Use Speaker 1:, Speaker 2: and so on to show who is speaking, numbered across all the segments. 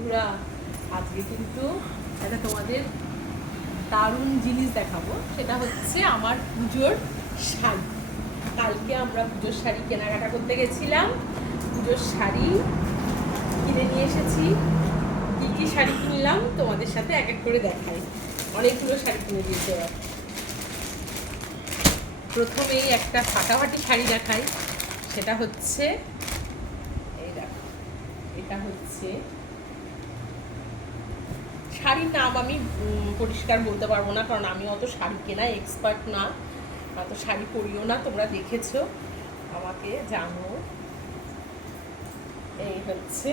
Speaker 1: বন্ধুরা, আজকে কিন্তু একটা তোমাদের দারুণ জিনিস দেখাবো। সেটা হচ্ছে আমার পুজোর শাড়ি। কালকে আমরা পুজোর শাড়ি কেনাকাটা করতে গেছিলাম। পুজোর শাড়ি কিনে নিয়ে এসেছি। কী কী শাড়ি কিনলাম তোমাদের সাথে এক এক করে দেখাই। অনেকগুলো শাড়ি কিনে দিয়েছে। প্রথমেই একটা ফাটাফাটি শাড়ি দেখাই। সেটা হচ্ছে, এই দেখো, এটা হচ্ছে শাড়ির নাম আমি পরিষ্কার বলতে পারব না, কারণ আমি অত শাড়ি কেনা এক্সপার্ট না। অত শাড়ি পরিও না, তোমরা দেখেছ। আমাকে জানো। এই হচ্ছে,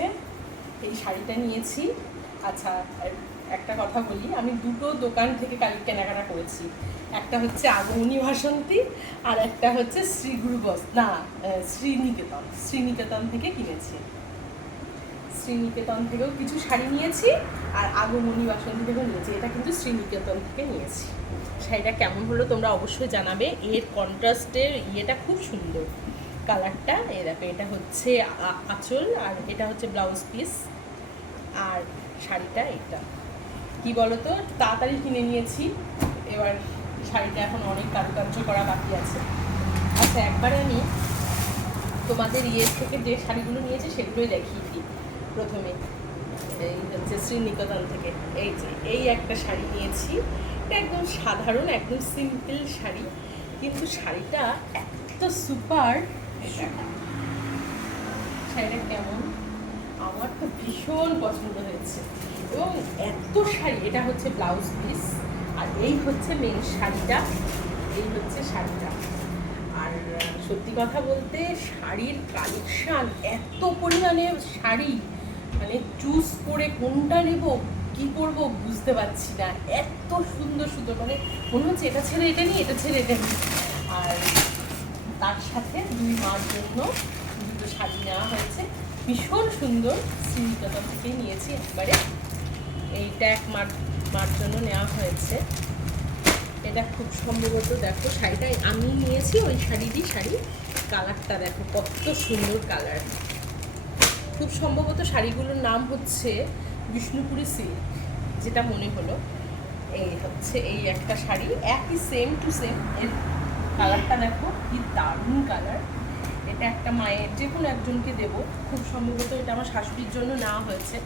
Speaker 1: এই শাড়িটা নিয়েছি। আচ্ছা একটা কথা বলি, আমি দুটো দোকান থেকে কাল কেনাকাটা করেছি। একটা হচ্ছে আগমনী ভাসন্তী আর একটা হচ্ছে শ্রীগুরু বস, না শ্রীনিকেতন শ্রীনিকেতন থেকে কিনেছি। শ্রীনিকেতন থেকেও কিছু শাড়ি নিয়েছি আর আগমনী বাসন্তী থেকেও নিয়েছি। এটা কিন্তু শ্রীনিকেতন থেকে নিয়েছি। শাড়িটা কেমন হলো তোমরা অবশ্যই জানাবে। এর কন্ট্রাস্টের ইয়েটা খুব সুন্দর। কালারটা, এই দেখো, এটা হচ্ছে আঁচল আর এটা হচ্ছে ব্লাউজ পিস। আর শাড়িটা এটা। কি বলো বলতো? তাড়াতাড়ি কিনে নিয়েছি। এবার শাড়িটা এখন অনেক কারুকার্য করা বাকি আছে। আচ্ছা একবার আমি তোমাদের ইয়ের থেকে যে শাড়িগুলো নিয়েছি সেগুলোই দেখিয়ে দিই। প্রথমে, এই হচ্ছে শ্রীনিকেতন থেকে। এই যে, এই একটা শাড়ি নিয়েছি। এটা একদম সাধারণ, একদম সিম্পল শাড়ি, কিন্তু শাড়িটা এত সুপার। শাড়িটা কেমন? আমার তো ভীষণ পছন্দ হয়েছে। এবং এত শাড়ি, এটা হচ্ছে ব্লাউজ পিস আর এই হচ্ছে মেন শাড়িটা। এই হচ্ছে শাড়িটা। আর সত্যি কথা বলতে, শাড়ির কালেকশান এত পরিমাণে শাড়ি মানে চুজ করে কোনটা নেব, কি করব বুঝতে পারছি না। এত সুন্দর সুন্দর মানে মনে হচ্ছে এটা ছেড়ে এটা নিই এটা ছেড়ে এটা নিই আর তার সাথে দুই মার জন্য দুটো শাড়ি নেওয়া হয়েছে। ভীষণ সুন্দর শ্রীনিকেতন থেকে নিয়েছি একবারে। এইটা এক মার মার জন্য নেওয়া হয়েছে। এটা খুব সম্ভবত দেখো শাড়িটা, আমি নিয়েছি ওই শাড়িরই শাড়ি। কালারটা দেখো, কত সুন্দর কালার। খুব সম্ভবত শাড়িগুলোর নাম হচ্ছে বিষ্ণুপুরি সিল্ক, যেটা মনে হলো। এই হচ্ছে এই একটা শাড়ি, একই সেম টু সেম এর কালারটা দেখো কি দারুণ কালার এটা একটা মায়ের, যে কোনো একজনকে দেব। খুব সম্ভবত এটা আমার শাশুড়ির জন্য নেওয়া হয়েছে।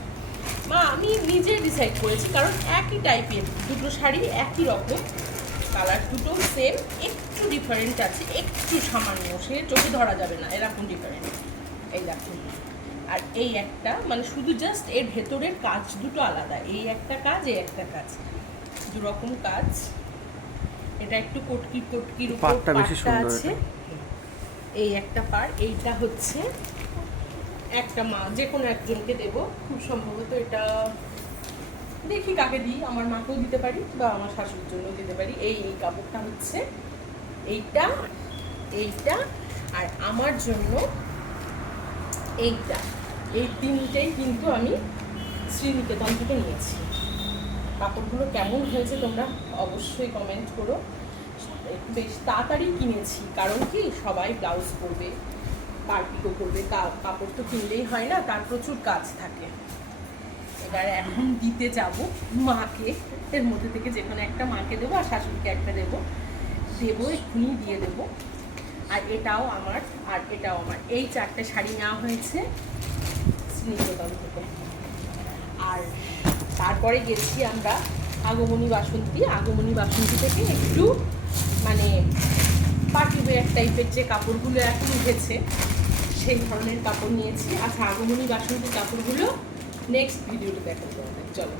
Speaker 1: মা, আমি নিজে ডিসাইড করেছি, কারণ একই টাইপের দুটো শাড়ি, একই রকম। কালার দুটো সেম একটু ডিফারেন্ট আছে, একটু সামান্য, সে চোখে ধরা যাবে না, এরকম ডিফারেন্ট এই দেখুন আর এই একটা মানে শুধু জাস্ট এর ভেতরের কাজ দুটো আলাদা। এই একটা কাজ এই একটা কাজ। দু রকম কাজ। এটা একটু কটকি কটকির উপর
Speaker 2: বেশি সুন্দর
Speaker 1: আছে। এই একটা পার এইটা হচ্ছে একটা মা যে কোনো একজনকে দেব। খুব সম্ভবত এটা দেখি কাকে দিই আমার মাকেও দিতে পারি বা আমার শাশুড়ির জন্য দিতে পারি। এই এই কাপড়টা হচ্ছে এইটা এইটা। আর আমার জন্য এইটা। এই তিনটেই কিন্তু আমি শ্রীনিকেতন থেকে নিয়েছি। কাপড়গুলো কেমন হয়েছে তোমরা অবশ্যই কমেন্ট করো। একটু বেশ তাড়াতাড়ি কিনেছি, কারণ কি সবাই ব্লাউজ করবে পার্টিকো করবে কাপড় তো কিনলেই হয় না, তার প্রচুর কাজ থাকে। এবার এখন দিতে যাব মাকে, এর মধ্যে থেকে যে কোনো একটা মাকে দেবো আর শাশুড়িকে একটা দেবো। দেবো এক্ষুনি, দিয়ে দেবো। আর এটাও আমার, আর এটাও আমার। এই চারটে শাড়ি নেওয়া হয়েছে শ্রীনিকেতন থেকে। আর তারপরে গেছি আমরা আগমনী বাসন্তী। আগমনী বাসন্তী থেকে একটু মানে পার্টি ওয়্যার টাইপের যে কাপড়গুলো এখন উঠেছে, সেই ধরনের কাপড় নিয়েছি। আচ্ছা আগমনী বাসন্তী কাপড়গুলো নেক্সট ভিডিওতে দেখাবো। তোমাদের চলো।